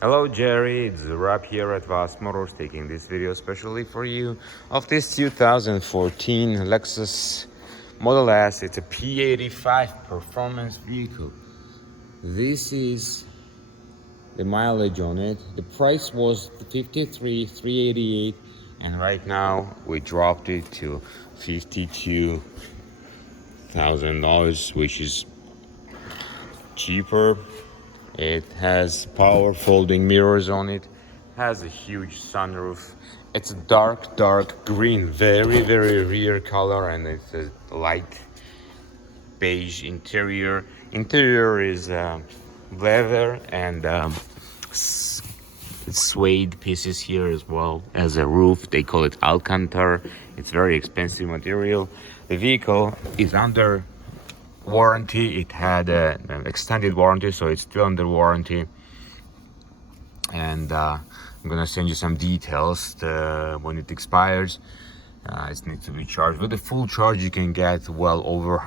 Hello Jerry, it's Rap here at Vast Motors taking this video especially for you of this 2014 Lexus Model S. It's a P85 performance vehicle. This is the mileage on it. The price was 53,388 and right now we dropped it to $52,000, which is cheaper. It has power folding mirrors on it, has a huge sunroof. It's a dark green, very rare color, and it's a light beige interior. Interior is leather and suede pieces here as well as a roof. They call it Alcantara. It's very expensive material. The vehicle is under warranty. It had an extended warranty, so it's still under warranty, and I'm gonna send you some details when it expires. It needs to be charged. With the full charge you can get well over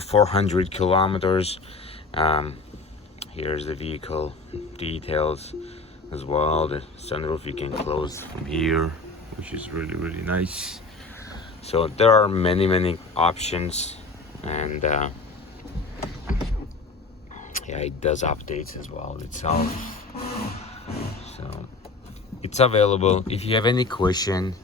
400 kilometers. Here's the vehicle details as well. The sunroof you can close from here, which is really nice. So there are many options, and yeah, it does updates as well itself. So it's available. If you have any question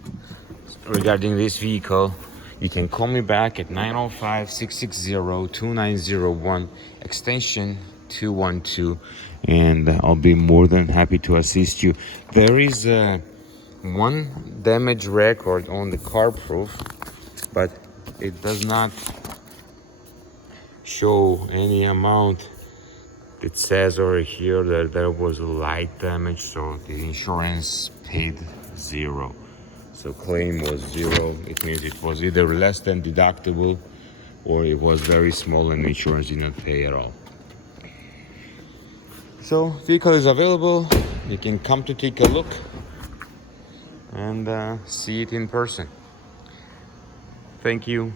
regarding this vehicle, you can call me back at 905-660-2901 extension 212, and I'll be more than happy to assist you. There is one damage record on the car proof, but it does not show any amount. It says over here that there was light damage, so the insurance paid zero. So claim was zero. It means it was either less than deductible or it was very small and insurance did not pay at all. So vehicle is available. You can come to take a look and see it in person. Thank you.